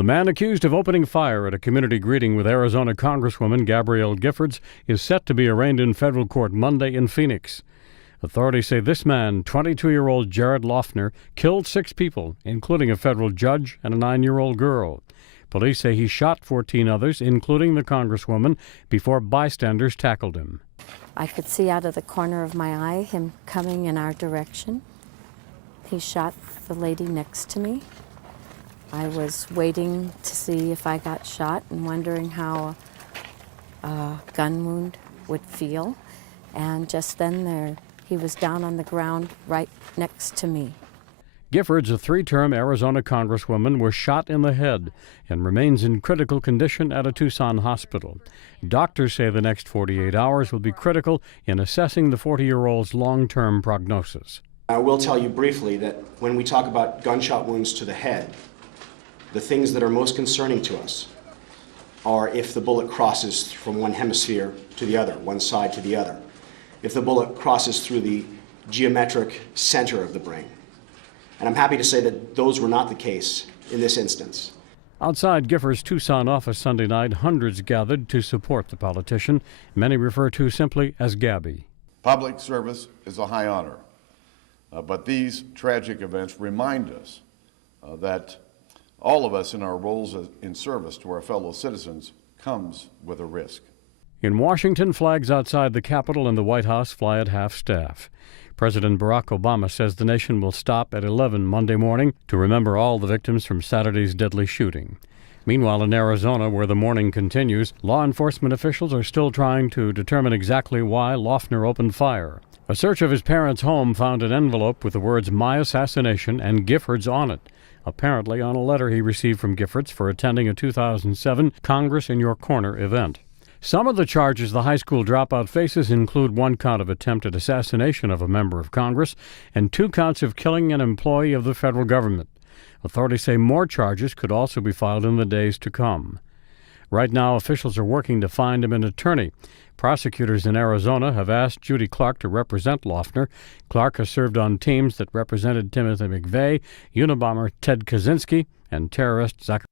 The man accused of opening fire at a community greeting with Arizona Congresswoman Gabrielle Giffords is set to be arraigned in federal court Monday in Phoenix. Authorities say this man, 22-year-old Jared Loughner, killed 6 people, including a federal judge and a 9-year-old girl. Police say he shot 14 others, including the Congresswoman, before bystanders tackled him. I could see out of the corner of my eye him coming in our direction. He shot the lady next to me. I was waiting to see if I got shot and wondering how a gun wound would feel. And just then he was down on the ground right next to me. Giffords, a 3-term Arizona Congresswoman, was shot in the head and remains in critical condition at a Tucson hospital. Doctors say the next 48 hours will be critical in assessing the 40-year-old's long-term prognosis. I will tell you briefly that when we talk about gunshot wounds to the head, the things that are most concerning to us are if the bullet crosses from one hemisphere to the other, one side to the other, if the bullet crosses through the geometric center of the brain. And I'm happy to say that those were not the case in this instance. Outside Giffords' Tucson office Sunday night, hundreds gathered to support the politician. Many refer to simply as Gabby. Public service is a high honor, but these tragic events remind us that all of us in our roles in service to our fellow citizens comes with a risk. In Washington, flags outside the Capitol and the White House fly at half-staff. President Barack Obama says the nation will stop at 11 Monday morning to remember all the victims from Saturday's deadly shooting. Meanwhile, in Arizona, where the mourning continues, law enforcement officials are still trying to determine exactly why Loughner opened fire. A search of his parents' home found an envelope with the words "My Assassination" and Giffords on it, apparently on a letter he received from Giffords for attending a 2007 Congress in Your Corner event. Some of the charges the high school dropout faces include 1 count of attempted assassination of a member of Congress and 2 counts of killing an employee of the federal government. Authorities say more charges could also be filed in the days to come. Right now, officials are working to find him an attorney. Prosecutors in Arizona have asked Judy Clark to represent Loughner. Clark has served on teams that represented Timothy McVeigh, Unabomber Ted Kaczynski, and terrorist Zachary